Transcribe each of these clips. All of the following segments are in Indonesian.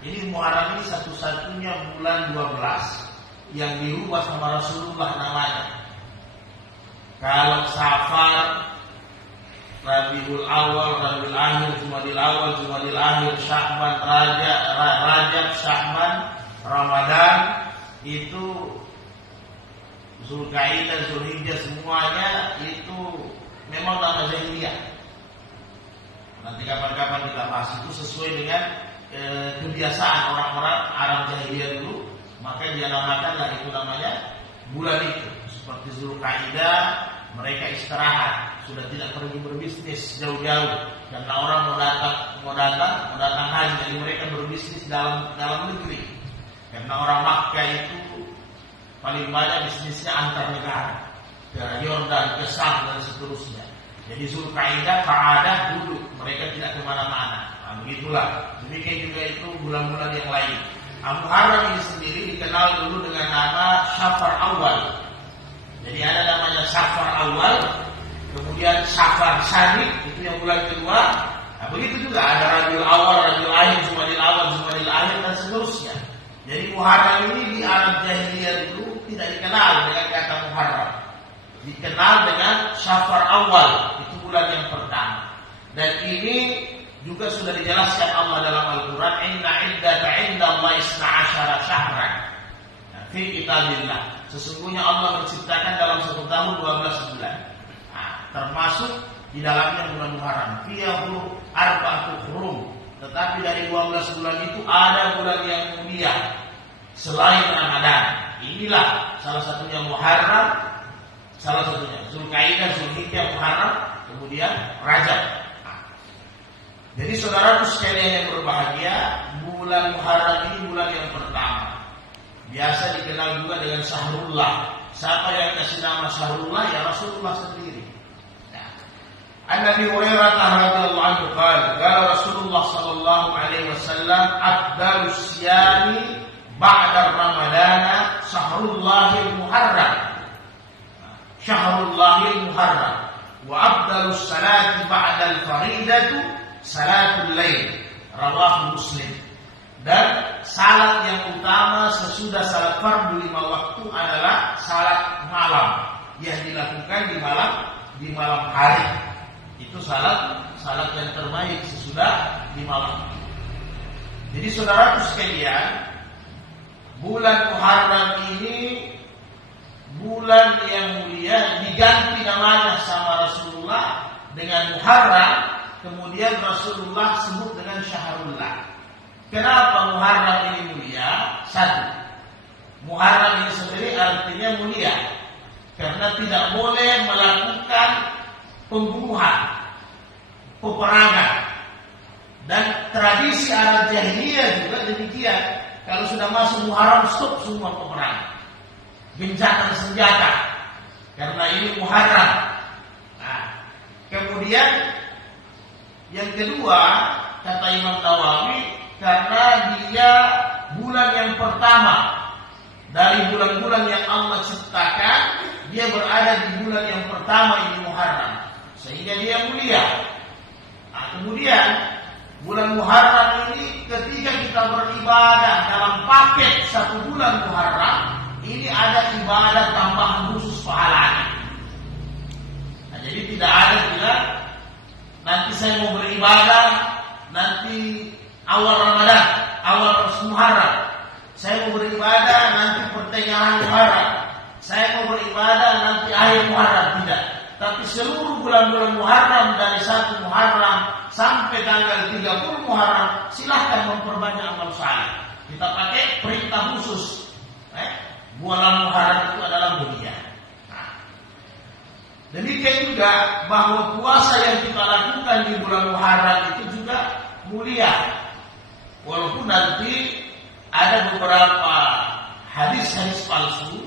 Ini Muharram ini satu-satunya bulan 12 yang dirubah sama Rasulullah namanya. Kalau Safar, Rabiul Awal, Rabiul Akhir, Jumadil Awal, Jumadil Akhir, Sya'ban, Rajab, Sya'ban, Ramadan, itu Zulkaidah, Zulhijjah, semuanya itu memang nama jahiliyah. Nanti kapan-kapan kita bahas, itu sesuai dengan kebiasaan orang-orang Arab jahiliyah dulu, maka dia namakanlah itu namanya bulan itu. Seperti Zulkaidah, mereka istirahat, sudah tidak pergi berbisnis jauh-jauh karena orang mau datang haji, jadi mereka berbisnis dalam negeri. Karena orang Makkah itu paling banyak bisnisnya antar negara, ke Yordan, ke Syam dan seterusnya. Jadi Zulkaidah, Qa'adah duduk, mereka tidak kemana-mana. Nah, begitulah. Demikian juga itu bulan-bulan yang lain. Muharram ini sendiri dikenal dulu dengan nama Safar Awal. Jadi ada namanya Safar Awal, kemudian Safar Sani, itu yang bulan kedua. Nah, begitu juga ada Rabiul Awal, Rabiul Akhir, Jumadil Awal, Jumadil Akhir dan seterusnya. Jadi Muharram ini di Arab jahiliyah dulu tidak dikenal dengan kata Muharram. Dikenal dengan Safar Awal, itu bulan yang pertama. Dan ini juga sudah dijelaskan Allah dalam Al-Quran, Inna iddata indallahi 12 syahran fi kitabillah. Sesungguhnya Allah menciptakan dalam satu tahun 12 bulan. Nah, termasuk di dalamnya bulan Muharram. Fiyahu arba'atu hurum. Tetapi dari 12 bulan itu ada bulan yang mulia selain Ramadan. Inilah salah satunya Muharram, salah satunya Zulkaidah, Zulhijjah, Muharram, kemudian Rajab. Jadi saudaraku sekalian yang berbahagia, bulan Muharram ini bulan yang pertama. Biasa dikenal juga dengan Syahrullah. Siapa yang kasih nama Syahrullah? Ya Rasulullah sendiri. An-Nabi Hurairah radhiyallahu anhu qala Rasulullah sallallahu alaihi wasallam afdalus siyami ba'da Ramadana Shahrullahil Muharram. Shahrullahil Muharram wa afdalus salati ba'da al-faridatu salatul lail. Rawahu Muslim. Dan salat yang utama sesudah salat fardu 5 waktu adalah salat malam yang dilakukan di malam hari. Itu salat yang terbaik sesudah di malam. Jadi saudaraku sekalian, bulan Muharram ini bulan yang mulia, diganti namanya sama Rasulullah dengan Muharram, kemudian Rasulullah sebut dengan Syahrullah. Kenapa Muharram ini mulia? Satu, Muharram ini sendiri artinya mulia karena tidak boleh melakukan pembunuhan, peperangan. Dan tradisi Arab jahiliyah juga demikian. Kalau sudah masuk Muharram, stop semua peperangan, gencatan senjata, karena ini Muharram. Nah, kemudian yang kedua, kata Imam Nawawi, karena dia bulan yang pertama dari bulan-bulan yang Allah ciptakan, dia berada di bulan yang pertama ini Muharram, sehingga dia mulia. Nah, kemudian bulan Muharram ini ketika kita beribadah dalam paket satu bulan Muharram, ini ada ibadah tambahan khusus pahalanya. Nah, jadi tidak ada bilang nanti saya mau beribadah nanti awal Ramadan, awal Muharram. Saya mau beribadah nanti pertengahan Muharram. Saya mau beribadah nanti akhir Muharram. Tidak. Tapi seluruh bulan-bulan Muharram dari 1 Muharram sampai tanggal 30 Muharram, silahkan memperbanyak amal saleh. Kita pakai perintah khusus. Bulan Muharram itu adalah mulia. Demikian juga bahwa puasa yang kita lakukan di bulan Muharram itu juga mulia. Walaupun nanti ada beberapa hadis-hadis palsu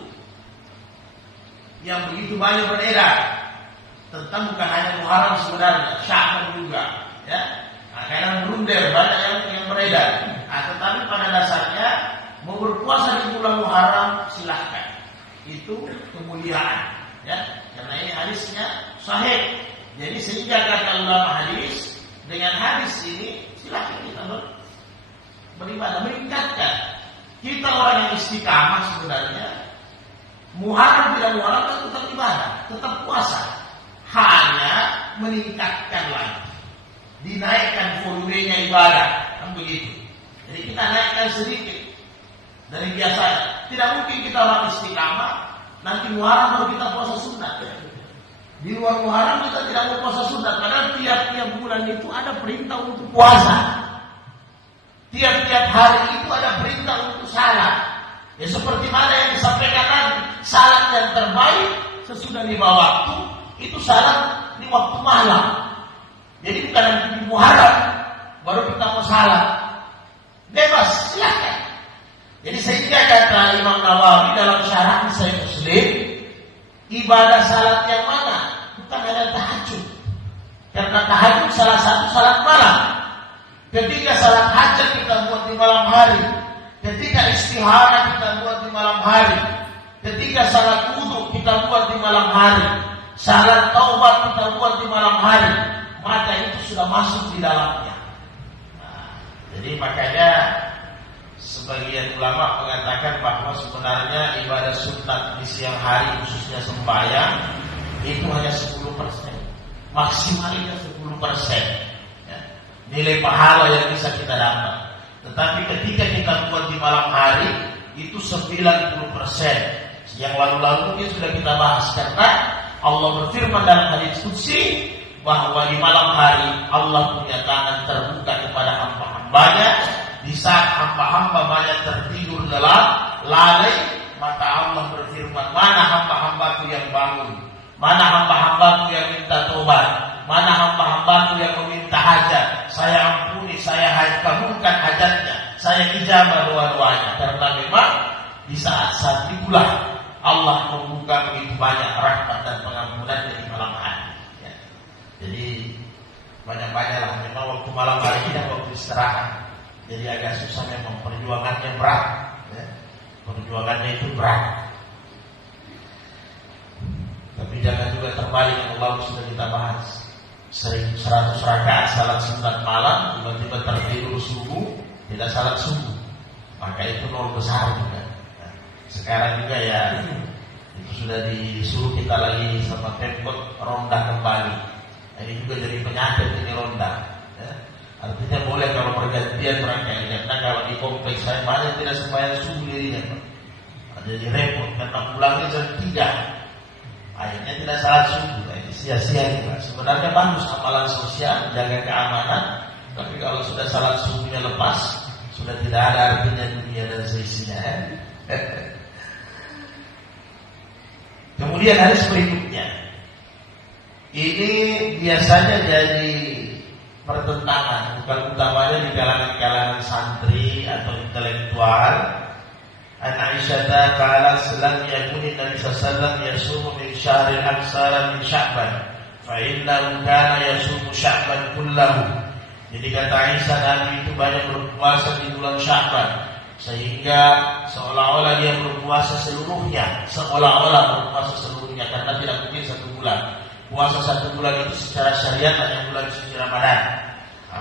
yang begitu banyak beredar tentang bukan hanya Muharram sebenarnya, Sya'ban juga, ya. Nah, kadang berunder banyak yang beredar. Nah, tetapi pada dasarnya mau berpuasa di bulan Muharram silahkan. Itu kemuliaan, ya. Karena ini hadisnya sahih. Jadi sehingga kata ulama hadis, dengan hadis ini silahkan kita beribadah, meningkatkan. Kita orang yang istiqamah sebenarnya, Muharram tidak Muharram kan tetap ibadah, tetap puasa, hanya meningkatkan lagi, dinaikkan volumenya ibadah, kan begitu. Jadi kita naikkan sedikit dari biasanya. Tidak mungkin kita orang istiqamah nanti Muharram baru kita puasa sunat. Di luar Muharram kita tidak mau puasa sunat, karena tiap-tiap bulan itu ada perintah untuk puasa. Tiap-tiap hari itu ada perintah untuk salat. Ya seperti mana yang disampaikan tadi, salat yang terbaik sesudah 5 waktu itu salat di waktu malam. Jadi bukan nanti di Muharram baru kita mau salat. Bebas, silakan. Jadi sehingga kata Imam Nawawi dalam syarah Sahih Muslim, ibadah salat yang mana? Bukan hanya tahajud. Karena tahajud salah satu salat malam. Ketika salat hajat kita buat di malam hari, ketika istihara kita buat di malam hari, ketika salat wudu kita buat di malam hari, salat taubat kita buat di malam hari, maka itu sudah masuk di dalamnya. Nah, jadi makanya sebagian ulama mengatakan bahwa sebenarnya ibadah sunat di siang hari khususnya sembahyang itu hanya 10%, maksimalnya 10%. Nilai pahala yang bisa kita dapat. Tetapi ketika kita buat di malam hari itu 90%. Yang lalu-lalu mungkin sudah kita bahas, karena Allah berfirman dalam hadits qudsi bahwa di malam hari Allah punya tangan terbuka kepada hamba-hambanya. Di saat hamba-hamba banyak tertidur dalam lalai, maka Allah berfirman, mana hamba-hambaku yang bangun, mana hamba-hambaku yang minta tobat, mana hamba-hambaku yang meminta hajat, saya ampuni, saya kabulkan hajatnya, saya ijabah doa-doanya. Karena memang di saat-saat itulah Allah membuka begitu banyak rahmat dan pengampunannya di malam hari. Ya. Jadi banyak-banyaklah, memang waktu malam hari ini waktu istirahat. Jadi agak susah memang, perjuangannya berat. Ya. Perjuangannya itu berat. Tapi jangan juga terbalik, yang Allah sudah kita bahas. 100 rakaat salat sunat malam, tiba-tiba tertidur subuh, tidak salat subuh, maka itu nol besar juga. Nah, sekarang juga ya itu sudah disuruh kita lagi sama Pemkot ronda kembali. Nah, ini juga jadi penyakit ini ronda. Ya. Artinya boleh kalau pergantian mereka, karena kalau di kompleks saya banyak tidak sembahyang subuh dirinya. Jadi repot, karena pulangnya jam 3. Akhirnya tidak salat subuh, sia-sia juga. Sebenarnya bagus amalan sosial, jaga keamanan, tapi kalau sudah salat subuhnya lepas, sudah tidak ada artinya dunia dan seisinya. Kemudian hadis berikutnya, ini biasanya jadi pertentangan, bukan utamanya di kalangan santri atau intelektual. An Aisyah qalat lam yakun Nabi sallallahu alaihi wasallam yasumu min syahril aksara min Sya'ban fa innahu kana yasumu Sya'ban kullahu. Jadi kata Aisyah, Nabi itu banyak berpuasa di bulan Sya'ban, sehingga seolah-olah dia berpuasa seluruhnya, karena tidak mungkin 1 bulan. Puasa 1 bulan itu secara syariat hanya bulan suci Ramadan.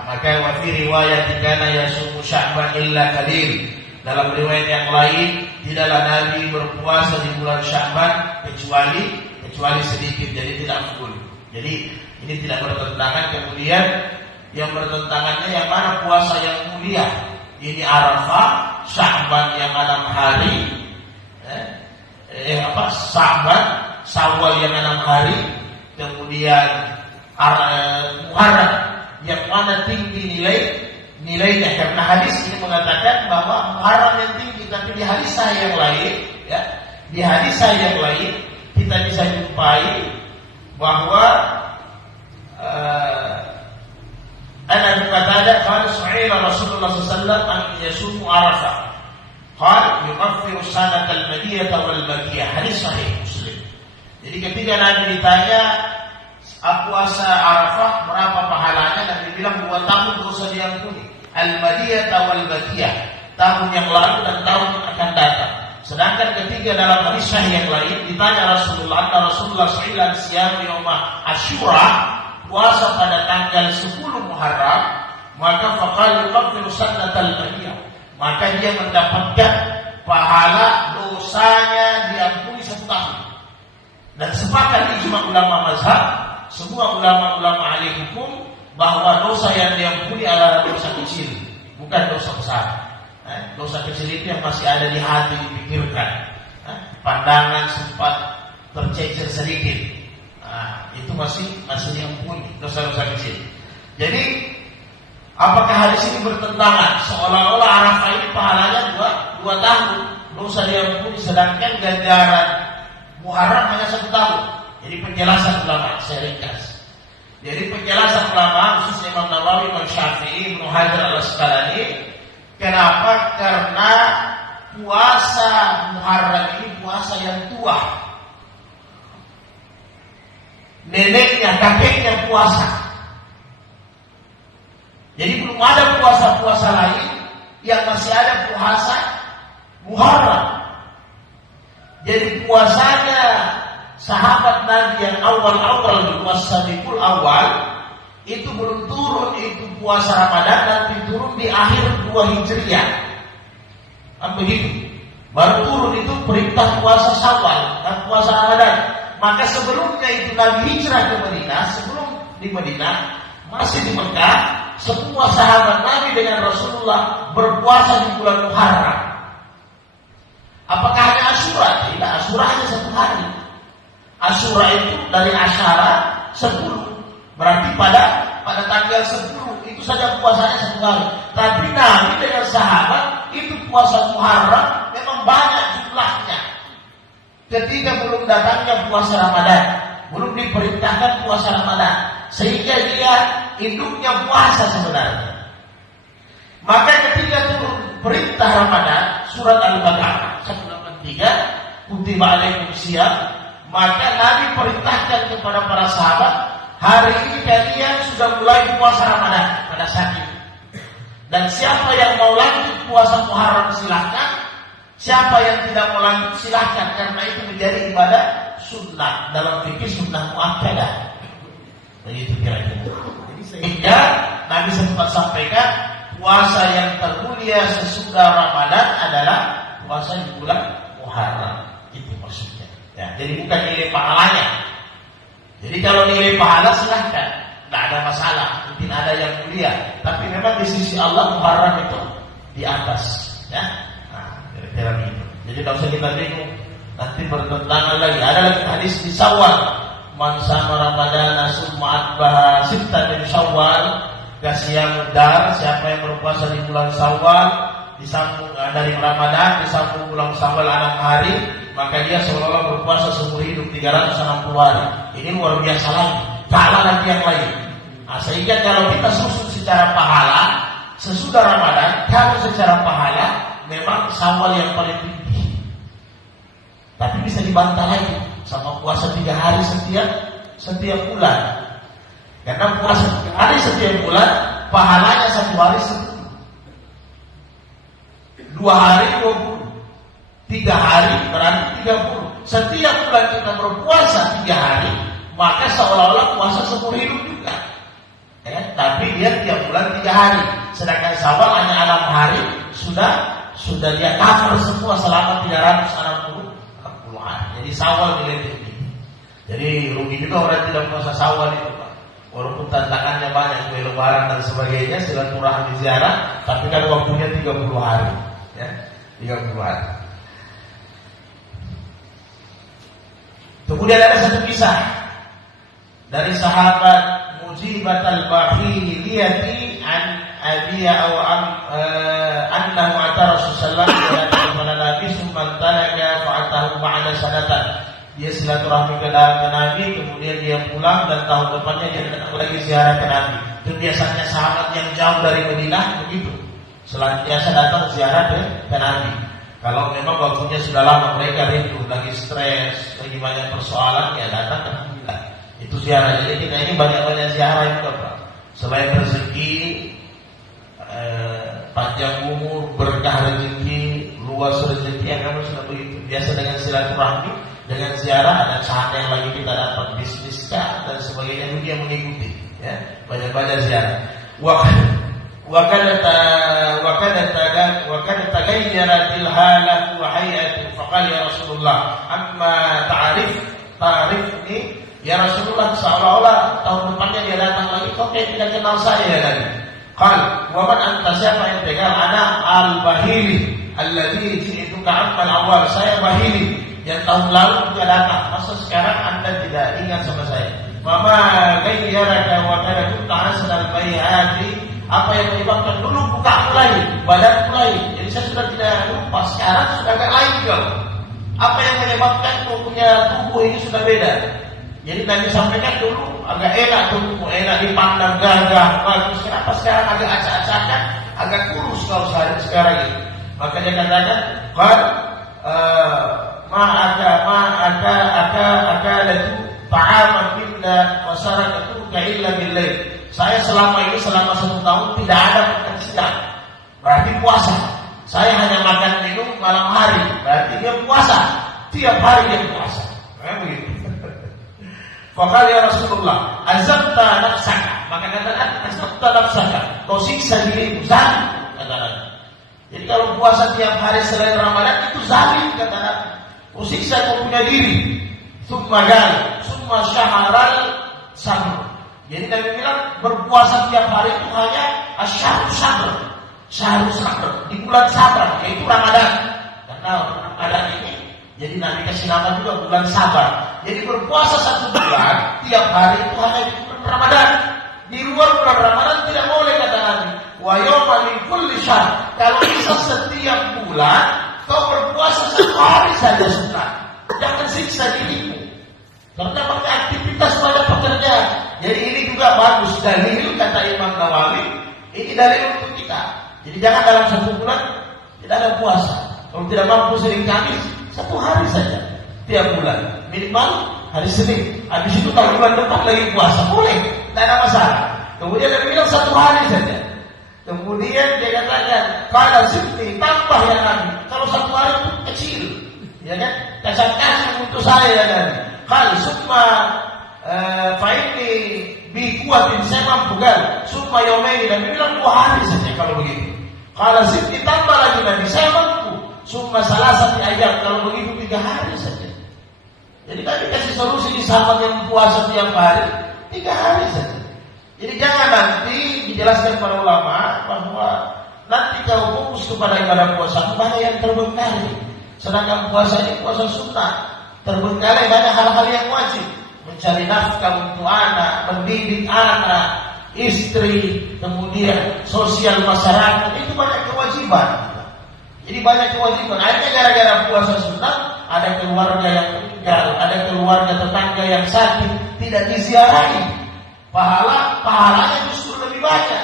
Maka wa fi riwayat kana yasumu Sya'ban illa qalil. Dalam riwayat yang lain, tidaklah Nabi berpuasa di bulan Sya'ban kecuali sedikit, jadi tidak full. Jadi ini tidak bertentangan. Kemudian yang bertentangannya yang mana puasa yang mulia? Ini Arafah, Sya'ban yang 6 hari, Sya'ban, Syawal yang 6 hari, kemudian Muharram yang mana tinggi nilainya, karena hadis ini mengatakan bahwa Muharram yang tinggi, tapi di hadis sahih yang lain, ya, di hadis sahih yang lain kita bisa jumpai bahwa ana berkata qala su'ila Rasulullah sallallahu alaihi wasallam an yasumu Arafah, qala yukaffiru sanata al-madiyah wal makiyah, hadis sahih Muslim. Jadi ketika Nabi ditanya puasa Arafah berapa pahalanya, Nabi bilang 2 tahun dosa diampuni. Al-Madiyah wal Bakiyah, tahun yang lalu dan tahun yang akan datang. Sedangkan ketika dalam hadis sahih yang lain ditanya Rasulullah sallallahu siyam yauma Asyura, puasa pada tanggal 10 Muharram, maka faqala yuqaffiru sannatal Madiyah, maka dia mendapatkan pahala dosanya diampuni 1 tahun. Dan sepakat ijma ulama mazhab, semua ulama-ulama ahli hukum, bahwa dosa yang diampuni adalah dosa kecil, bukan dosa besar. Dosa kecil itu yang masih ada di hati, dipikirkan, pandangan sempat tercecer sedikit, itu masih diampuni, dosa-dosa kecil. Jadi apakah hadis ini bertentangan? Seolah-olah Arafah ini pahalanya 2 tahun, dosa diampuni, sedangkan ganjaran Muharram hanya 1 tahun. Jadi penjelasan ulama, saya ringkas. Jadi penjelasan ulama, khususnya Imam Nawawi, Imam Syafi'i, Ibnu Hajar al-Asqalani, kenapa? Karena puasa Muharram ini puasa yang tua. Neneknya, kakeknya puasa. Jadi belum ada puasa-puasa lain yang masih ada puasa Muharram. Jadi puasanya sahabat Nabi yang awal-awal, puasa Sabiqul Awal, itu belum turun, itu puasa Ramadan, nanti turun di akhir 2 Hijriah. Begitu. Baru turun itu perintah puasa Syawal dan puasa Ramadan. Maka sebelumnya itu Nabi hijrah ke Madinah, sebelum di Madinah, masih di Mekah, semua sahabat Nabi dengan Rasulullah berpuasa di bulan Muharram. Apakah hanya Asyura? Tidak, Asyura hanya 1 hari. Asyura itu dari Asyara 10. Berarti pada tanggal 10 itu saja puasanya 1 hari. Tapi Nabi dengan sahabat itu puasa Muharram memang banyak jumlahnya. Ketika belum datangnya puasa Ramadan, belum diperintahkan puasa Ramadan, sehingga dia induknya puasa sebenarnya. Maka ketika turun perintah Ramadan, surat Al-Baqarah 183, kutiba alaikum syiyam, maka Nabi perintahkan kepada para sahabat, hari ini kalian sudah mulai puasa Ramadan pada saat itu. Dan siapa yang mau lanjut puasa Muharram silahkan, siapa yang tidak mau lanjut silahkan, karena itu menjadi ibadah sunnah, dalam fikih sunnah muakkadah. Begitu kira-kira. Sehingga Nabi sempat sampaikan puasa yang termulia sesudah Ramadan adalah puasa di bulan Muharram. Itu maksudnya. Ya, jadi bukan nilai pahalanya. Jadi kalau nilai pahala silahkan, tidak ada masalah. Mungkin ada yang mulia, tapi memang di sisi Allah Muharram itu di atas. Ya, kira-kira gitu. Jadi tidak usah kita bingung. Nanti bertentangan lagi. Ada lagi hadis di Syawal. Man sama Ramadan summa atbaha sittan min Syawal, kasiyam dar, siapa yang berpuasa di bulan Syawal disambung dari Ramadan disambung bulan Syawal 6 hari, maka dia seolah-olah berpuasa seumur hidup 360 hari. Ini luar biasa lagi. Pahala lagi yang lain. Sehingga kalau kita susun secara pahala sesudah Ramadan, kalau secara pahala memang Syawal yang paling tinggi. Tapi bisa dibantah lagi sama puasa 3 hari setiap bulan. Karena puasa 3 hari setiap bulan pahalanya 1 hari 10, 2 hari 20, 3 hari berarti 30. Setiap bulan kita berpuasa 3 hari, maka seolah-olah puasa seumur hidup juga. Ya, tapi dia tiap bulan 3 hari. Sedangkan Syawal hanya 6 hari sudah dia cover semua selama 360 hari. Jadi Syawal nilai tinggi. Jadi rugi juga orang tidak puasa Syawal itu, Pak. Walaupun tantangannya banyak, kue lebaran dan sebagainya, silaturahmi ziarah, tapi kan waktunya 30 hari. Ya, 30 hari. Kemudian ada satu kisah dari sahabat Mujibat al-Bahiliyati an Abiya aw annahu ata Rasulullah sallallahu alaihi wasallam talaka fa'atahu ba'da sanatan. Dia silaturahmi ke Nabi, kemudian dia pulang dan tahun depannya dia datang lagi ziarah ke Nabi. Itu biasanya sahabat yang jauh dari Madinah begitu, selanjutnya datang ziarah ke Nabi. Kalau memang waktunya sudah lama, mereka rindu, lagi stres, lagi banyak persoalan, ya datang ke Nabi. Itu ziarah. Jadi kita ini banyak-banyak ziarah itu, Pak. Selain rezeki, panjang umur, berkah rezeki, luas rezeki, yang kamu sudah begitu. Biasa dengan silaturahmi, dengan ziarah, ada saat yang lagi kita dapat bisnis dan sebagainya, dia mengikuti. Ya, banyak-banyak ziarah. وكان تغيرت الحالة وهيئته فقال يا رسول الله أما تعرفني ya Rasulullah, seolah-olah tahun depannya dia datang lagi, kok kayak tidak kenal saya ya Nabi. Qal wa man anta, siapa yang pegang? Ana al-Bahili alladzi ji'tuka ammal awal, saya Bahili yang tahun lalu juga datang, masa sekarang Anda tidak ingat sama saya? Mama ghayyaraka wa kana kunta asal bai'ati, apa yang menyebabkan dulu buka mulai, badan mulai, jadi saya sudah tidak lupa, sekarang sudah agak lain juga. Apa yang menyebabkan punya tubuh ini sudah beda? Jadi Nabi sampaikan dulu agak enak tubuhmu, enak dipandang, gagah, bagus. Kenapa sekarang agak acak-acakan, agak kurus kau sekarang ini? Maka dia katakan, qal latu ta'aman billah wa sarakatu illa billah. Saya selama 1 tahun tidak ada makan siang, berarti puasa. Saya hanya makan minum malam hari, berarti dia puasa. Tiap hari dia puasa. Begitu. Fakal ya Rasulullah, azabta nafsaka. Maka katakan, azabta nafsaka, kau siksa dirimu, zalim, katakan. Jadi kalau puasa tiap hari selain Ramadan itu zalim, katakan. Kau siksa kau punya diri. Summa syaharal sabr. Jadi Nabi bilang berpuasa tiap hari itu hanya asyahrul sabr. Syahrul sabr, di bulan sabar, yaitu Ramadan. Karena Ramadan ini jadi Nabi kasih nama juga bulan sabar. Jadi berpuasa 1 bulan tiap hari itu hanya di bulan Ramadan. Di luar bulan Ramadan tidak boleh, kata Nabi. Wa yawma min kulli syahr. Kalau bisa setiap bulan kau berpuasa 1 hari saja sunnah. Jangan siksa dirimu. Karena pakai aktivitas pada pekerjaan. Jadi ini juga bagus dalil, kata Imam Nawawi. Ini dalil untuk kita. Jadi jangan dalam 1 bulan tidak ada puasa. Kalau tidak mampu Senin Kamis, 1 hari saja tiap bulan, minimal hari Senin. Habis itu tahun bulan depan lagi puasa, boleh, tidak ada masalah. Kemudian dia bilang 1 hari saja. Kemudian dia katakan, kalau sini tambah ya Nabi. Kalau 1 hari itu kecil, ya kan? Kasih untuk saya ya Nabi. Kalau summa faini bi kuatin, saya mampu kan? Summa yomaini, Nabi bilang 2 hari saja kalau begitu. Kalau sini tambah lagi Nabi, saya mampu. Summa salasati ayam, kalau begitu 3 hari saja. Jadi tadi kasih solusi di sahabat yang puasa tiap hari 3 hari saja. Jadi jangan nanti dijelaskan para ulama bahwa nanti kau fokus kepada ibadah puasa banyak yang terbengkalai. Sedangkan puasa ini puasa sunnah, terbengkalai banyak hal-hal yang wajib. Mencari nafkah untuk anak, mendidik anak, istri, kemudian sosial masyarakat, itu banyak kewajiban. Jadi banyak kewajiban. Akhirnya gara-gara puasa sunnah, ada keluarga yang meninggal, ada keluarga tetangga yang sakit, tidak diziarahi. Pahalanya justru lebih banyak.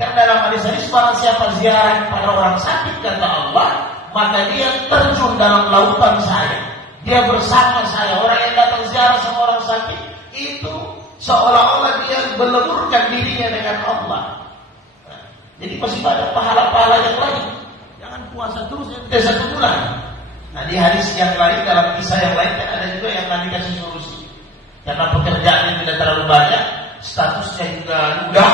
Karena dalam hadis barang siapa ziarah pada orang sakit, kata Allah, maka dia terjun dalam lautan saya. Dia bersama saya. Orang yang datang ziarah sama orang sakit itu seolah-olah dia meleburkan dirinya dengan Allah. Jadi masih banyak pahala-pahala yang lain. Jangan puasa terus sampai 1 bulan. Nah di hadis yang lain, dalam kisah yang lain kan ada juga yang Nabi kasih solusi. Karena pekerjaannya tidak terlalu banyak, statusnya juga mudah.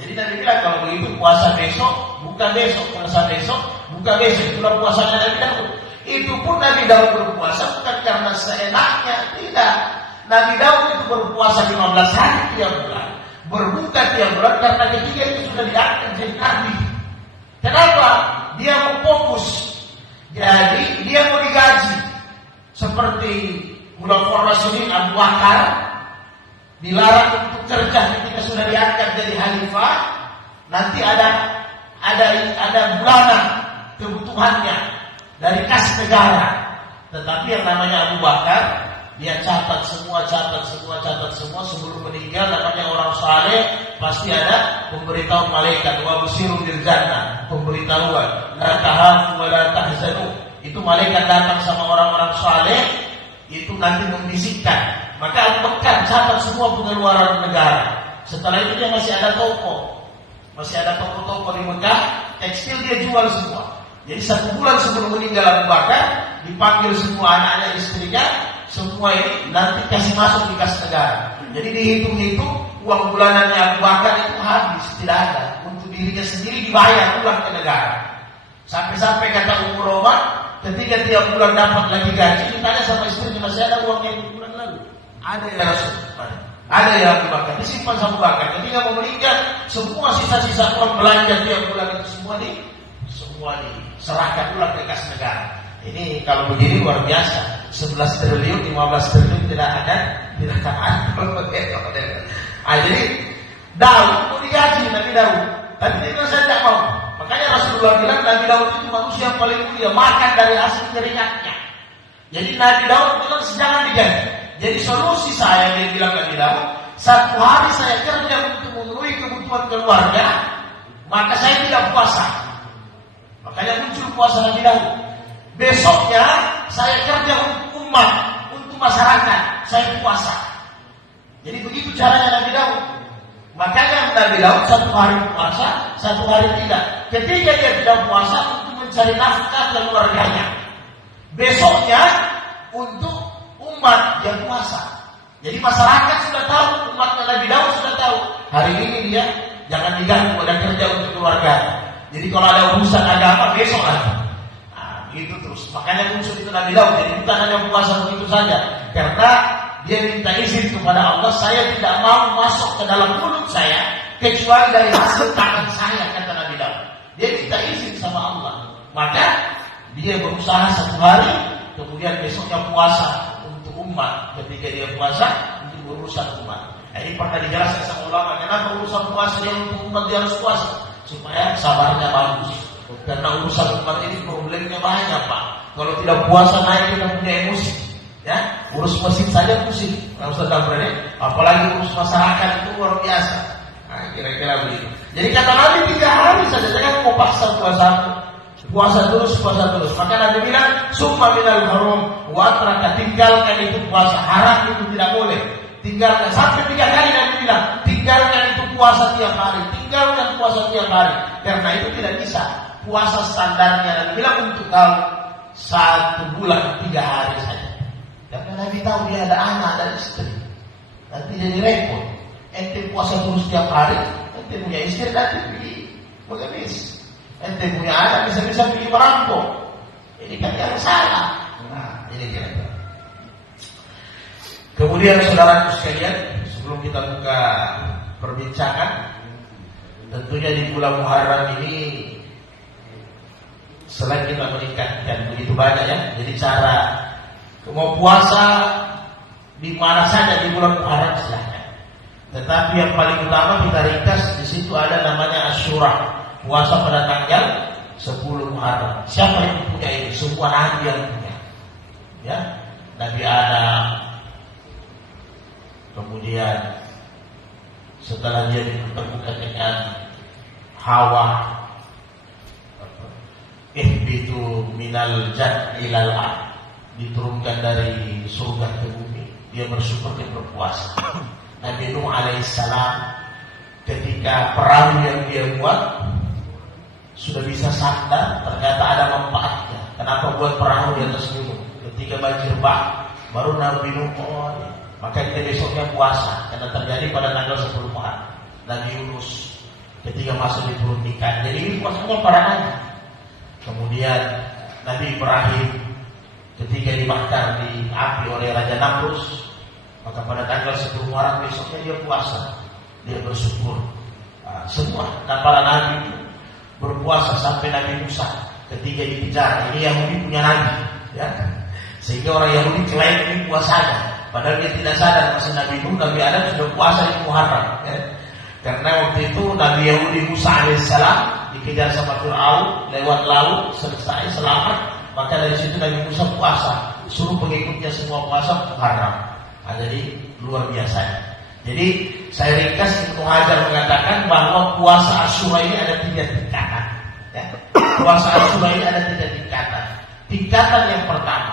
Jadi Nabi bilang kalau begitu puasa besok, buka besok, puasa besok, buka besok. Itulah puasanya Nabi Daud. Itu pun Nabi Daud berpuasa bukan karena seenaknya, tidak. Nabi Daud itu berpuasa 15 hari tiap bulan, berbuka tiap bulan karena ketika itu sudah diangkat jadi Nabi. Kenapa? Dia mau fokus. Jadi dia mau digaji. Seperti Khulafaur Rasyidin Abu Bakar dilarang untuk kerja ketika sudah diangkat jadi khalifah. Nanti ada bulanan kebutuhannya dari kas negara. Tetapi yang namanya Abu Bakar, dia catat semua sebelum meninggal. Namanya orang saleh, pasti ada pemberitahuan malaikat, wa busyirul bil jannah, pemberitahuan la tahafu wa la tahzanu. Itu malaikat datang sama orang-orang saleh, itu nanti membisikkan. Maka Abu Bakar catat semua pengeluaran negara. Setelah itu dia masih ada toko di Mekah, tekstil dia jual semua. Jadi 1 bulan sebelum meninggal Abu Bakar, dipanggil semua anaknya, istrinya, semua ini nanti kasih masuk di kas negara. Jadi dihitung-hitung uang bulanannya Abu Bakar itu habis, tidak ada untuk dirinya sendiri dibayar pulang ke negara. Sampai-sampai kata Ummu Roman, ketika tiap bulan dapat lagi gaji, ditanya sama istrinya, masih ada uangnya yang bulan lalu? Ada ya Rasul, ada ya Abu Bakar, disimpan sama Abu Bakar. Ketika mau meninggal, semua sisa-sisa uang belanja tiap bulan itu semua diserahkan pulang ke kas negara. Ini kalau begini luar biasa. 11 triliun, 15 triliun tidak akan ada. Jadi Daud mau digaji Nabi Daud, tapi dia saya tidak mau. Makanya Rasulullah bilang Nabi Daud itu manusia yang paling mulia, makan dari hasil keringatnya. Jadi Nabi Daud bilang jangan digaji. Jadi solusi saya, dia bilang Nabi Daud, satu hari saya kerja untuk memenuhi kebutuhan keluarga, maka saya tidak puasa. Makanya muncul puasa Nabi Daud. Besoknya saya kerja untuk umat, untuk masyarakat, saya puasa. Jadi begitu caranya Nabi Daud. Makanya Nabi Daud satu hari puasa, satu hari tidak. Ketika dia tidak puasa untuk mencari nafkah keluarganya, besoknya untuk umat yang puasa. Jadi masyarakat sudah tahu, umat Nabi Daud sudah tahu. Hari ini dia jangan diganggu, ada kerja untuk keluarga. Jadi kalau ada urusan agama besok lagi. Itu terus. Makanya muncul itu Nabi Daud. Jadi bukan hanya puasa begitu saja, karena dia minta izin kepada Allah, saya tidak mau masuk ke dalam mulut saya kecuali dari hasil tangan saya, kata Nabi Daud. Dia minta izin sama Allah. Maka dia berusaha satu hari, kemudian besoknya puasa untuk umat. Ketika dia puasa untuk urusan umat. Ini pernah dijelaskan sama ulama, kenapa urusan puasa dia untuk umat dia harus puasa, supaya sabarnya bagus. Karena urusan umat ini problemnya banyak, Pak. Kalau tidak puasa naik kita punya emosi, ya. Urus masjid saja pusing, nggak usah berani. Apalagi urus masyarakat itu luar biasa. Kira-kira begitu. Jadi kata Nabi 3 hari saja, jangan mau paksa puasa terus. Maka Nabi bilang, summa minal haram wa atraka, tinggalkan itu puasa, haram itu tidak boleh. Tinggalkan sampai 3 kali Nabi bilang, tinggalkan itu puasa tiap hari, tinggalkan puasa tiap hari. Karena itu tidak bisa. Puasa standarnya Nabi bilang untuk tahu 1 bulan 3 hari saja. Karena Nabi tahu dia ada anak dan istri, nanti jadi repot. Ente puasa terus tiap hari, ente punya istri nanti pergi mengemis. Ente punya anak bisa-bisa pergi merampok. Ini kan yang salah. Nah, ini kira-kira. Kemudian saudaraku sekalian, sebelum kita buka perbincangan, tentunya di bulan Muharram ini selain kita meningkatkan begitu banyak ya, jadi cara mau puasa di mana saja di bulan Muharram silahkan. Tetapi yang paling utama kita ringkas di situ ada namanya Asyura, puasa pada tanggal 10 Muharram. Siapa yang punya ini? Semua nabi yang punya. Ya, Nabi Adam. Kemudian setelah dia dipertemukan dengan Hawa, ihbitu minal jannati ilal ard, diturunkan dari surga ke bumi. Dia bersyukur dan berpuasa. Nabi Nuh alaihissalam ketika perahu yang dia buat sudah bisa sandar, ternyata ada manfaatnya. Kenapa buat perahu di atas gunung? Ketika banjir baru Nabi Nuh maka kita besoknya puasa, karena terjadi pada tanggal 10 Muharram. Nabi Yunus ketika masuk di perut ikan, jadi ini puasanya para nabi. Kemudian Nabi Ibrahim ketika dibakar di api oleh Raja Namrus, maka pada tanggal 10 Muharram besoknya dia puasa, dia bersyukur. Semua para nabi berpuasa sampai Nabi Musa ketika dikejar. Ini Yahudi punya nabi, ya. Sehingga orang Yahudi klaim ini puasanya, padahal dia tidak sadar masih Nabi Nuh, Nabi Adam sudah puasa di Muharram, ya. Karena waktu itu Nabi Yahudi Musa alaihissalam dikejar sama Fir'aun lewat laut, selesai selamat, maka dari situ Nabi Musa puasa, suruh pengikutnya semua puasa Muharram. Jadi luar biasa. Jadi saya ringkas, Ibnu Hajar mengatakan bahwa puasa Asyura ini ada 3 tingkatan. Ya. Puasa Asyura ini ada 3 tingkatan. Tingkatan yang pertama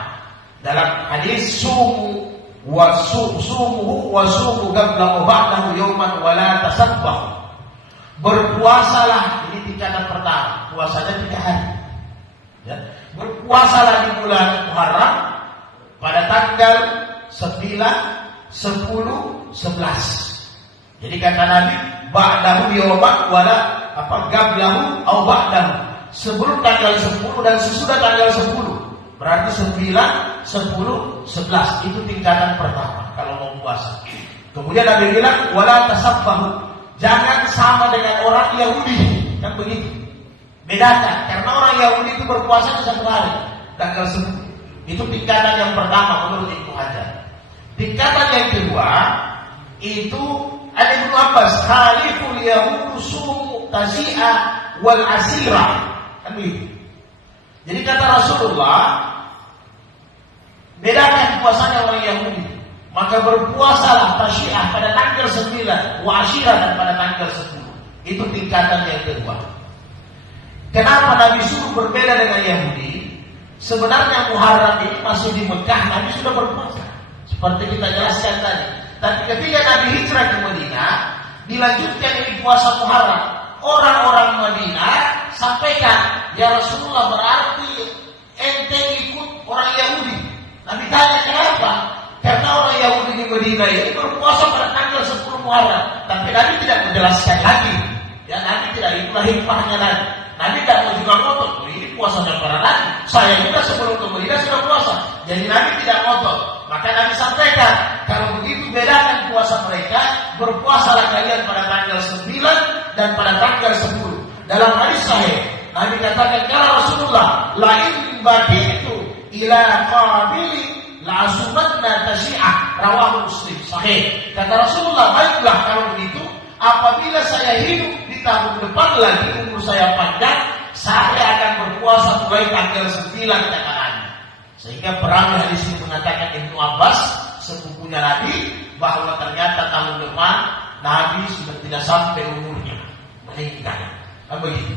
dalam hadis sumu wa sumu qabla ba'dahu yawman wa la tasabbahu. Berpuasalah, ini tingkatan pertama, puasanya 3 hari. Ya. Berpuasalah di bulan Muharram pada tanggal 9, 10, 11. Jadi kata Nabi, ba'dahu yawman wa la Gablahu au ba'dahu, sebelum tanggal 10 dan sesudah tanggal 10. Berarti 9, 10, 11 itu tingkatan pertama kalau mau puasa. Kemudian Nabi bilang wala tasabbahu, jangan sama dengan orang Yahudi, kan begitu. Bedakan, karena orang Yahudi itu berpuasa satu hari, tanggal 10. Itu tingkatan yang pertama menurut Ibnu Hajar. Tingkatan yang kedua itu ada Ibnu Abbas, khaliful yahudu sumu tazi'a wal asira, kan begitu. Jadi kata Rasulullah, bedakan puasanya orang Yahudi, maka berpuasalah tasyiah pada tanggal 9, wa asyirah pada tanggal 10. Itu tingkatan yang kedua. Kenapa Nabi suruh berbeda dengan Yahudi? Sebenarnya Muharram ini masih di Mekah, Nabi sudah berpuasa, seperti kita jelaskan tadi. Tapi ketika Nabi hijrah ke Madinah, dilanjutkan ini puasa Muharram. Orang-orang Madinah sampaikan, ya Rasulullah, berarti ente ikut orang Yahudi. Nabi tanya kenapa? Karena orang Yahudi di Madinah ini berpuasa pada tanggal 10 Muharram. Tapi Nabi tidak menjelaskan lagi. Ya, Nabi tidak, itulah hikmahnya Nabi. Nabi tidak mau juga ngotot, ini puasanya para Nabi. Saya juga sebelum ke Madinah sudah puasa. Jadi Nabi tidak ngotot. Maka Nabi sampaikan, kalau begitu bedakan puasa mereka, berpuasalah kalian pada tanggal 9 dan pada tanggal 10. Dalam hadis sahih, Nabi katakan, kata Rasulullah, lain bagitu ila qabili la asumatna tasyi'ah, rawahu Muslim, sahih. Kata Rasulullah, baiklah kalau begitu, apabila saya hidup di tahun depan lagi, umur saya panjang, saya akan berpuasa mulai tanggal 9, kata Nabi. Sehingga perawi hadis ini mengatakan Ibnu Abbas, sepupunya Nabi, bahwa ternyata tahun depan Nabi sudah tidak sampai umurnya, meninggal. Kan begitu.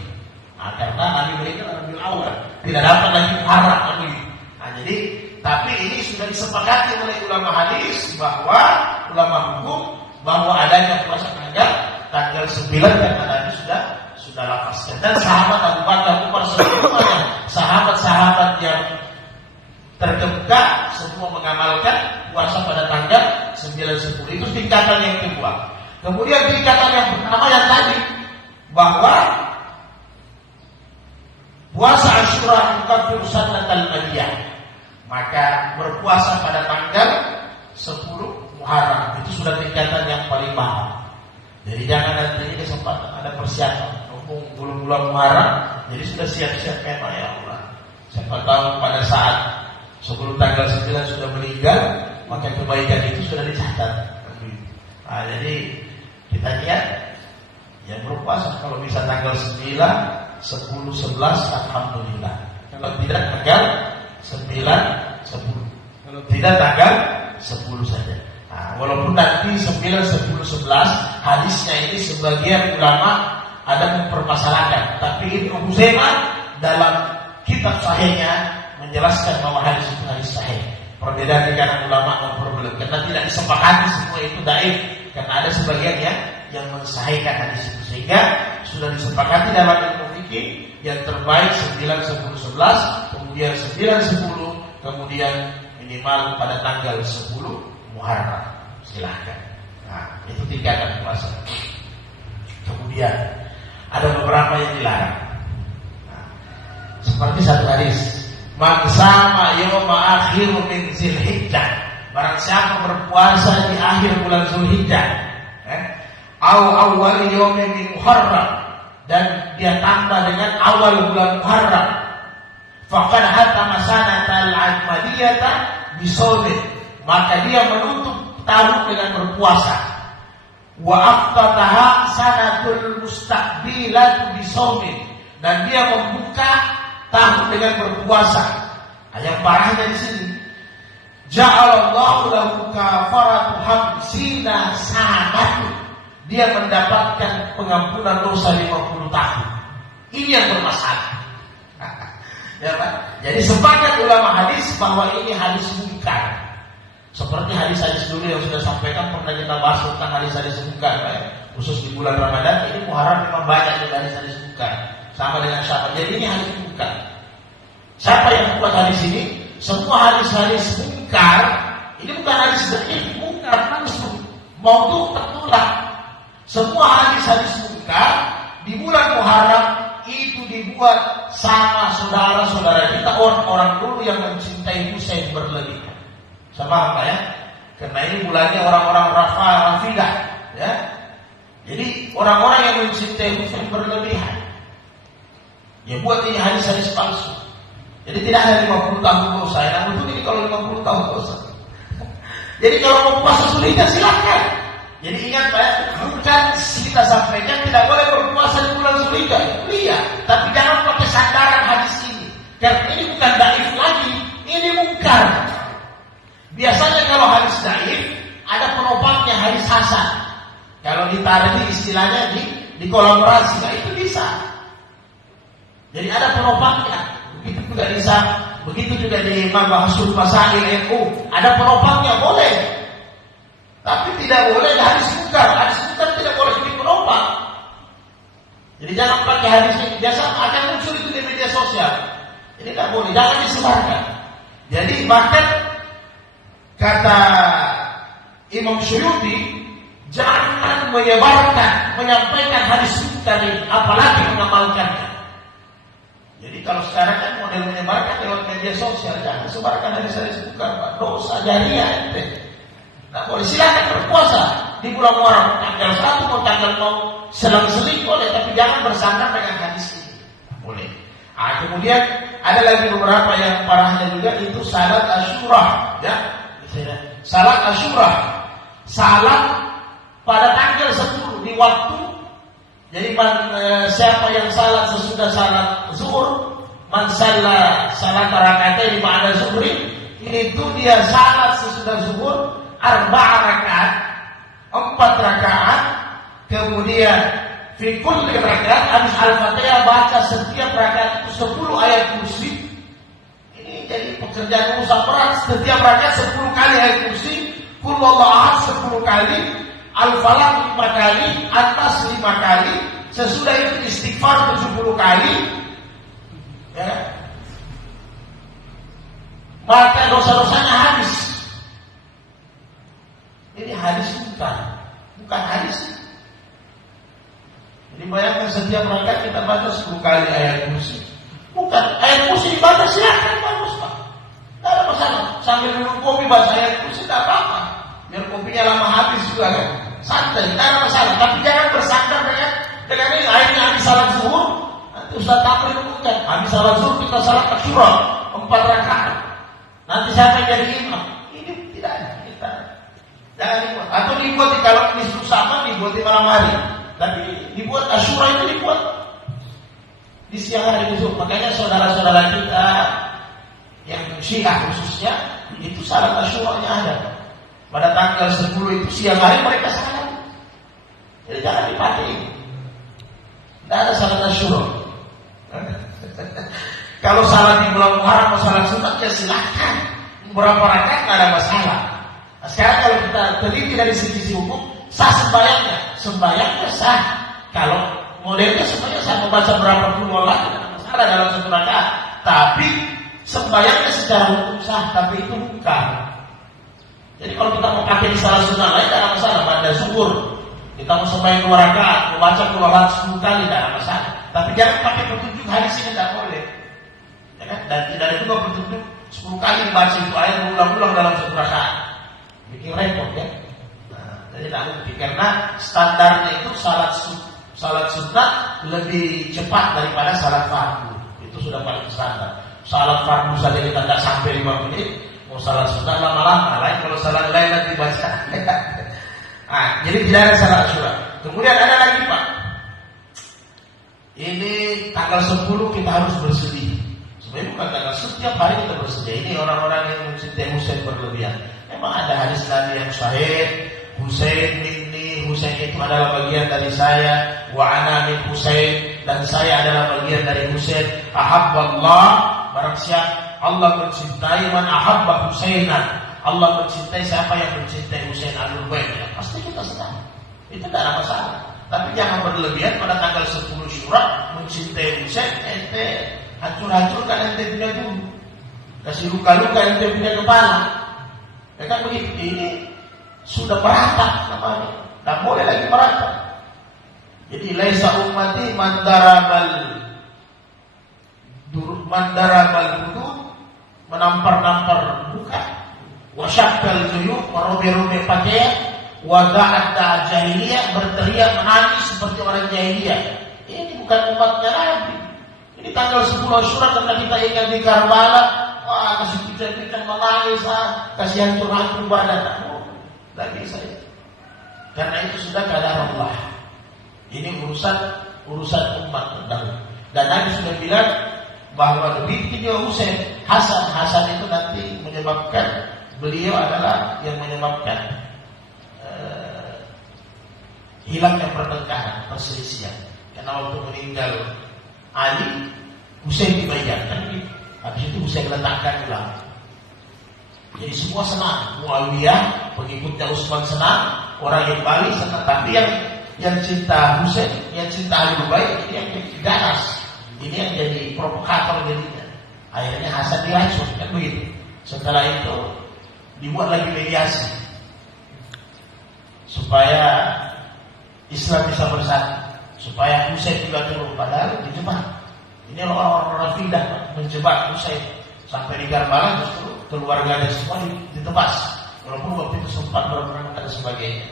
Nah, karena Nabi meninggal Rabiul Awal, tidak dapat lagi Muharram, kan begitu. Nah, jadi, tapi ini sudah disepakati oleh ulama hadis, bahwa ulama hukum, bahwa adanya puasa tanggal 9 karena Nabi sudah lafazkan. Dan sahabat Abu Bakar, Umar, semuanya sahabat-sahabat yang terkemuka semua mengamalkan puasa pada tanggal 9-10. Itu tingkatan yang kedua. Kemudian tingkatan yang pertama yang tadi, bahwa puasa Asyura mukaffiru sannatal madiyah, maka berpuasa pada tanggal 10 Muharram itu sudah tingkatan yang paling mahal. Jadi jangan nanti kesempatan ada persiapan, belum bulan Muharram, jadi sudah siap-siap memang, ya Allah. Siapa tahu pada saat sebelum tanggal 9 sudah meninggal, maka kebaikan itu sudah dicatat. Nah, jadi kita lihat yang berpuasa kalau bisa tanggal 9, 10, 11, alhamdulillah. Kalau tidak tanggal 9, 10. Kalau tidak tanggal 10 saja. Nah, walaupun nanti 9, 10, 11 hadisnya ini sebagian ulama ada mempermasalahkan, tapi Ibnu Huzaimah dalam kitab sahihnya menjelaskan bahwa hadis itu hadis sahih. Perbedaan di kalangan ulama memperbedakan, karena tidak disepakati semua itu dhaif, karena ada sebagian yang mensahihkan hadis itu, sehingga sudah disepakati dalam ilmu fikih yang terbaik 9, 10, 11, kemudian 9, 10, kemudian minimal pada tanggal 10 Muharram. Silahkan. Nah, itu tingkatan puasa. Kemudian ada beberapa yang dilarang. Nah, seperti satu hadis, man sama yawma akhir min Zulhijjah, barang siapa berpuasa di akhir bulan Zulhijjah, au awal yawmin min Muharram, dan dia tambah dengan awal bulan Muharram, faqad hatama sanatal ahmadiyata bisawmin, maka dia menutup tahun dengan berpuasa. Wa aftataha sanatul mustaqbilatu bisawmin, dan dia membuka tahun dengan berpuasa. Yang parahnya di sini, ja'alallahu lahu kafaratu hamsina sanatu, dia mendapatkan pengampunan dosa 50 tahun. Ini yang bermasalah. Ya, Pak? Jadi sepakat ulama hadis bahwa ini hadis munkar. Seperti hadis-hadis dulu yang sudah sampaikan, pernah kita bahas tentang hadis-hadis munkar, khusus di bulan Ramadan. Ini Muharram memang banyak hadis-hadis munkar, sama dengan Syaban. Jadi ini hadis munkar. Siapa yang buat hadis ini? Semua hadis-hadis munkar ini bukan hadis dhaif, munkar langsung, maudhu tertolak. Semua hadis-hadis munkar di bulan Muharram itu dibuat sama saudara-saudara kita orang dulu yang mencintai Husain berlebihan. Sama apa ya? Karena ini bulannya orang-orang Rafidah, ya. Jadi orang-orang yang mencintai Husain berlebihan, ya buat ini hadis-hadis palsu. Jadi tidak ada 50 tahun dosa. Yang betul ini kalau 50 tahun dosa. Jadi kalau mau puasa sulitnya silakan. Jadi ingat Pak, bukan kita sampaikan tidak boleh berpuasa di bulan Zulhijjah. Iya, tapi jangan pakai sandaran hadis ini. Karena ini bukan daif lagi, ini mungkar. Biasanya kalau hadis daif ada penopangnya hadis hasan. Kalau ditarik istilahnya di kolaborasi, nah itu bisa. Jadi ada penopangnya. Begitu juga bisa, begitu juga di Mabahasul Masail NU, ada penopangnya boleh. Tapi tidak boleh hadis mungkar. Hadis mungkar tidak boleh jadi penopang. Jadi jangan pakai hadis ini. Biasa akan muncul itu di media sosial. Ini tidak boleh, jangan disebarkan. Jadi bahkan kata Imam Syuyuti, jangan menyampaikan hadis mungkar ini, apalagi mengamalkannya. Jadi kalau sekarang kan model menyebarkan lewat media sosial, jangan sebarkan hadis-hadis mungkar, Pak. Dosa jariah ente. Nah, boleh silakan berpuasa di bulan Muharram tanggal 1 atau tanggal mau selang-seling boleh, tapi jangan bersandar dengan hadis ini. Boleh. Kemudian ada lagi beberapa yang parahnya juga, itu salat Asyura, ya. Salat Asyura, salat pada tanggal 10 di waktu. Jadi siapa yang salat sesudah salat zuhur, man shalla salat rakaatain ba'da zuhri, itu dia salat sesudah zuhur 4 rakaat, 4 rakaat, kemudian fi kulli rakaat habis Al-Fatihah, baca setiap rakaat itu 10 ayat kursi. Ini jadi pekerjaan usaha berat. Setiap rakaat 10 kali ayat kursi, qul huwallahu ahad 10 kali, Al-Falaq 5 kali, An-Nas 5 kali, sesudah itu istighfar 70 kali, ya. Maka dosa-dosanya habis. Ini hadis bukan hadis. Jadi bayangkan setiap rakaat kita baca 10 kali ayat kursi. Bukan ayat kursi dibaca silakan, bagus Pak. Tidak ada masalah. Sambil minum kopi baca ayat kursi tidak apa-apa. Biar kopinya lama habis juga kan. Santai, tidak ada masalah. Tapi jangan bersandar dengan ini. Akhirnya habis salat zuhur, nanti Ustaz Tampil bukan. Habis salat zuhur kita salat Asyura 4 rakaat. Nanti siapa yang jadi imam? Ini tidak ada. Jangan dibuat. Atau dibuat kalau ini sama dibuat di malam hari. Tapi dibuat Asyura itu dibuat di siang hari besok. Makanya saudara-saudara kita yang Syiah khususnya itu salat Asyuranya ada. Pada tanggal 10 itu siang hari mereka salat. Jadi jangan dipakai. Tidak ada salat Asyura. Kalau salat di bulan Muharram atau salat sunat ya silakan. Berapa rakaat tidak ada masalah. Nah, sekarang kalau kita teliti dari sisi hukum, sah sembahyangnya sah. Kalau modelnya semuanya sah, membaca berapa puluh lagi tidak ada masalah dalam satu rakaat. Tapi sembahyangnya secara hukum sah, tapi itu bukan. Jadi kalau kita mau pakai di salat sunat lain tidak ada masalah. Pada zuhur kita mau sembahyang 2 rakaat, membaca qul 10 kali tidak ada masalah. Tapi jangan pakai petunjuk hadis ini, tidak boleh. Ya kan? Dan tidak ada juga petunjuk 10 kali dibaca itu ayat berulang-ulang dalam satu rakaat. Bikin repot ya. Nah, jadi tidak mungkin karena standarnya itu salat sunat lebih cepat daripada salat fardu. Itu sudah paling standar. Salat fardu saja kita tidak sampai 5 menit. Mau salat sunat lama-lama. Lain kalau salat lain nanti baca. Nah, jadi tidak ada salat Asyura. Kemudian ada lagi Pak. Ini tanggal 10 kita harus bersedih. Sebenarnya bukan tanggal, setiap hari kita bersedih. Ini orang-orang yang mencintai Husain berlebihan. Memang ada hadis Nabi yang sahih, Husain minni, Husain itu adalah bagian dari saya, wa ana min Husain, dan saya adalah bagian dari Husain. Ahabballah, barang siapa Allah mencintai man ahabba Husainan. Allah mencintai siapa yang mencintai Husain alul bait. Pasti kita senang. Itu tidak ada masalah. Tapi jangan berlebihan pada tanggal 10 Syura mencintai Husain, ente hancur-hancurkan ente punya dulu. Kasih luka-luka ente punya kepala. Ya kan begitu, ini sudah merata namanya. Tak boleh lagi merata. Jadi laisa ummati mandarabal hudud, menampar-nampar muka, wasyakkal juyub, merobek-robek pakaian, wada'at jahiliyah, berteriak menangis seperti orang jahiliyah. Ini bukan umatnya Nabi. Ini tanggal 10 Asyura karena kita ingat di Karbala, wah kasih kita menangis, kasih hancur-hancur badan. Oh, tidak bisa ya. Karena itu sudah keadaan Allah. Ini urusan umat terdahulu. Dan Nabi sudah bilang bahwa lebih video Husain, Hasan itu nanti menyebabkan, beliau adalah yang menyebabkan hilangnya pertengkaran, perselisihan. Karena waktu meninggal Ali, Husain dibayarkan, habis itu Husain letakkan ulang. Jadi semua senang, Muawiyah, pengikutnya Utsman senang, orang yang Bali senang. Tapi yang cinta Husain, yang cinta Ali lebih baik, ini yang ganas. Ini yang jadi provokator jadinya. Akhirnya Hasan diracun, kan begitu. Setelah itu dibuat lagi mediasi supaya Islam bisa bersatu, supaya Husain juga turun. Padahal dijebak. Ini orang-orang Rafidah menjebak Husain sampai di Karbala, justru keluarganya semua ditebas. Walaupun waktu itu sempat berperang dan sebagainya.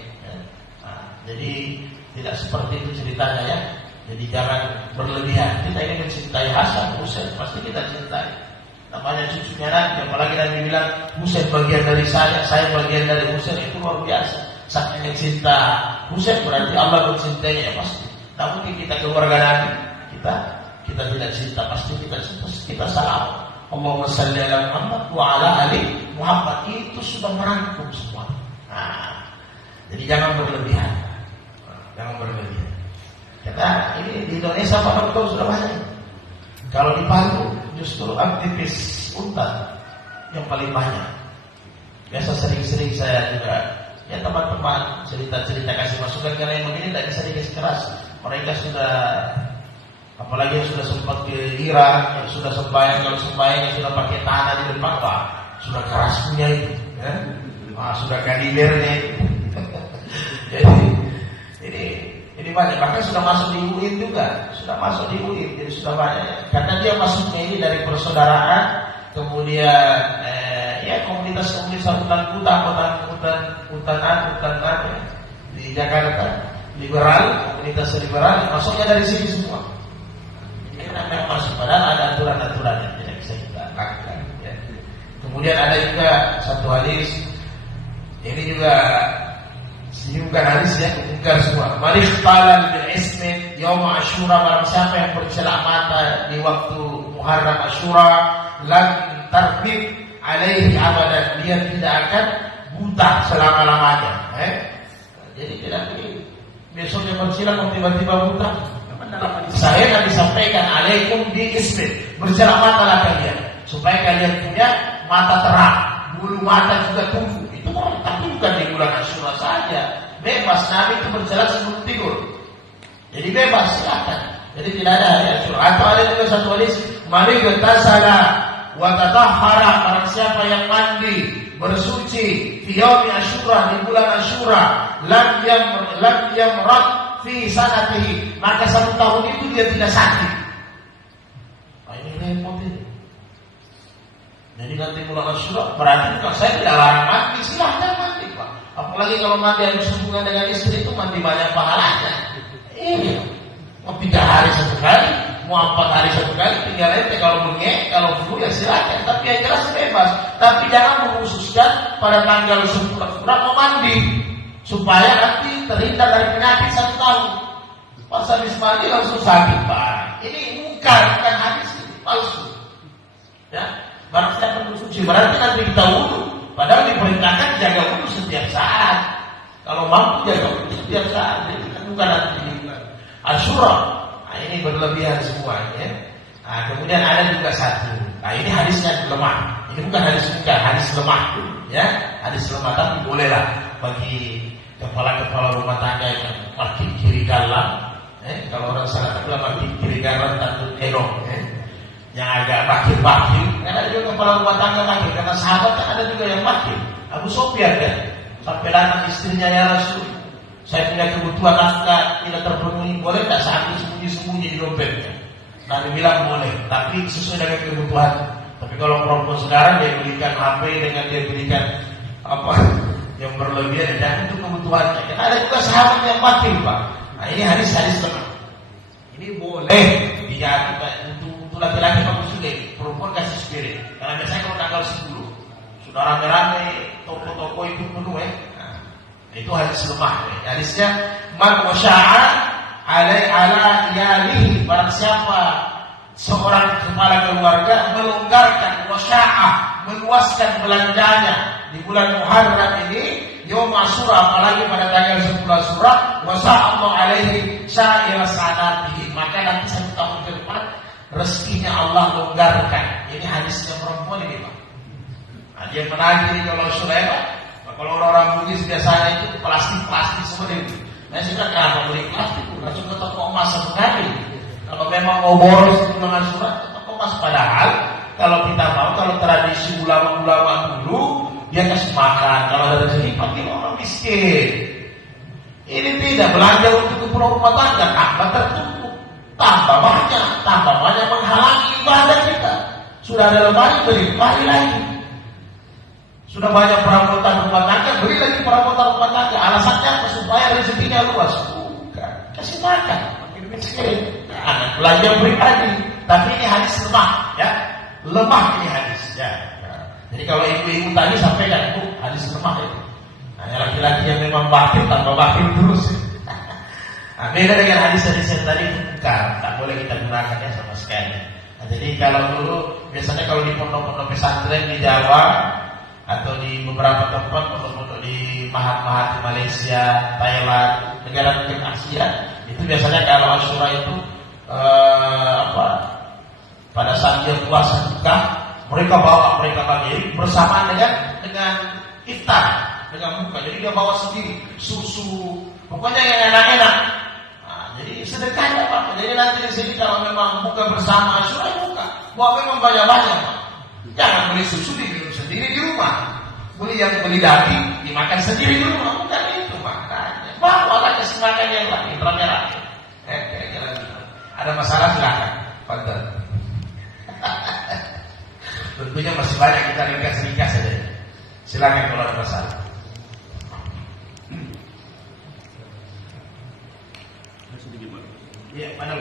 Nah, jadi tidak seperti itu ceritanya ya. Jadi jangan berlebihan. Kita ini mencintai Hasan, Husain pasti kita cintai. Namanya cucunya Nabi, apalagi Nabi bilang Husain bagian dari saya bagian dari Husain, itu luar biasa. Saking cinta Husain berarti Allah mencintainya ya pasti. Namun kita keluarga Nabi, kita tidak cinta, pasti kita salah. Allahumma shalli ala Muhammad wa ala ali Muhammad, itu sudah merangkum semua. Nah, jadi jangan berlebihan. Jangan berlebihan. Karena ini di Indonesia Pak Dokter sudah banyak. Kalau di Palu justru aktivis Untan yang paling banyak. Biasa sering-sering saya juga ya teman-teman cerita-cerita kasih masukan, karena yang begini tidak bisa dikasih keras. Mereka sudah, apalagi yang sudah sempat ke Irak, yang sudah sembahyang, kalau sembahyang yang sudah pakai tanah di depan, Pak, sudah keras punya itu, ya? Sudah kalibernya itu. Jadi ini banyak, bahkan sudah masuk di UIN juga, jadi sudah banyak. Karena dia masuknya ini dari persaudaraan, kemudian ya komunitas-komunitas hutan di Jakarta, liberal, komunitas liberal, masuknya dari sini semua. Ini memang masuk, padahal ada aturan-aturan yang tidak bisa kita lakukan. Ya. Kemudian ada juga satu hadis, ini juga bukan hadis ya, bukan semua. Marif talan bil ismin yaum Asyura, barang siapa yang bercelak mata di waktu Muharram Asyura, lam tarbib alaihi abadan, dia tidak akan buta selama-lamanya. Jadi tidak begini. Besoknya bersilang tiba-tiba buta. Saya tadi sampaikan alaikum di ismin, bercelak matalah kalian supaya kalian punya mata terang, bulu mata juga tumbuh. Tapi bukan di bulan Asyura saja. Bebas, Nabi itu berjalan sebelum tidur. Jadi bebas, silakan. Jadi tidak ada hari Asyura. Atau ada juga satu hadis, mari bertasala wa tatahhara, barang siapa yang mandi bersuci fi yaumi Asyura, di bulan Asyura, lam yamrat fi sanatihi, maka 1 tahun itu dia tidak sakit. Ini repot ini. Jadi nanti bulan Asyura berarti kalau saya tidak larang mandi, silahkan mandi Pak. Apalagi kalau mandi harus hubungan dengan istri, itu mandi banyak pahalanya. Ini mau 3 hari 1 kali, mau 4 hari 1 kali, tinggal ente kalau bengek, kalau flu ya silahkan. Tapi yang jelas bebas. Tapi jangan mengkhususkan pada tanggal 10 Asyura mau mandi supaya nanti terhindar dari penyakit 1 tahun. Pas habis mandi langsung sakit Pak. Ini bukan hadis ini, palsu. Ya. Barang siapa bersuci berarti nanti kita wudu. Padahal diperintahkan jaga wudu setiap saat. Kalau mampu jaga wudu setiap saat. Jadi kan bukan nanti Asyura. Nah ini berlebihan semuanya. Nah kemudian ada juga satu. Nah ini hadisnya lemah. Ini bukan hadis lemah. Ya, hadis lemah, tapi bolehlah bagi kepala-kepala rumah tangga yang makin kiri kanan. Kalau orang salah kepala makin kiri kanan takut erong. Yang agak bakil-bakil, ada juga kepala rumah tangga bakil, karena sahabat kan ada juga yang bakil. Abu Sufyan kan, sampai datang istrinya, ya Rasul, Saya punya kebutuhan nafkah tidak terpenuhi, boleh tak saya ambil sembunyi-sembunyi di dompetnya? Nabi bilang boleh, tapi sesuai dengan kebutuhan. Tapi kalau perempuan sekarang dia belikan HP dengan dia belikan apa yang berlebihan, dan itu kebutuhannya. Karena ada juga sahabat yang batil, Pak. Nah ini hadis-hadis lemah. Ini boleh dijaga untuk laki-laki bagus juga, perempuan kasih spirit. Karena biasanya kalau tanggal 10 sudah rame-rame, toko-toko itu penuh ya. Nah, itu hadis lemah. Hadisnya man wasya'a ala yalihi, barang siapa seorang kepala keluarga melonggarkan wasya'ah, meluaskan belanjanya di bulan Muharram ini, Yaum Asyura, apalagi pada tanggal 10 Asyura, wasa'allahu alaihi sa'ira sanatihi, maka nanti 1 tahun ke depan rezekinya Allah longgarkan. Ini hadisnya perempuan ini, Pak. Nah, dia menagih kalau Sulaiman. Kalau orang-orang Bugis biasanya itu plastik semua itu. Nah, sudah kenapa beli plastik? Langsung ke toko emas sekali. Kalau memang mau boros di bulan Asyura, ke toko emas. Padahal kalau kita mau, kalau tradisi ulama-ulama dulu, dia kasih makan. Kalau ada rezeki, pakai orang miskin. Ini tidak belanja untuk keperluan rumah tangga, tambah tertutup, tambah banyak menghalangi ibadah kita. Sudah ada lemari, beli lagi. Sudah banyak perabotan rumah tangga, beli lagi perabotan rumah tangga. Alasannya apa? Supaya rezekinya luas. Bukan, kasih makan, makin miskin. Nah, belanja pribadi. Tapi ini hadis lemah, ya. Lemah ini hadis, ya. Jadi kalau ibu-ibu tadi sampaikan, hadis lemah itu. Hanya laki-laki yang memang batil, tambah batil terus. Nah, beda dengan hadis-hadis yang tadi itu bukan, tak boleh kita gunakan ya sama sekali. Nah, jadi kalau dulu biasanya kalau di pondok-pondok pesantren di Jawa atau di beberapa tempat pondok-pondok di mahat-mahat di Malaysia, Thailand, negara-negara Asia, itu biasanya kalau Asyura itu pada saat dia puasa buka, mereka bagi bersamaan dengan iftar, dengan buka. Jadi dia bawa sendiri susu, pokoknya yang enak-enak. Nah, jadi sedekahnya Pak. Jadi nanti di sini kalau memang buka bersama Asyura, buka. Bawa memang banyak-banyak Pak. Jangan beli susu diminum sendiri di rumah. Beli daging dimakan sendiri di rumah. Bukan itu makanya. Bawalah kasih makan yang lain, merah-merah. Kira-kira ada masalah silakan. Pantas. Tentunya masih banyak, kita ringkas saja. Silakan kalau ada masalah. Iya, mana.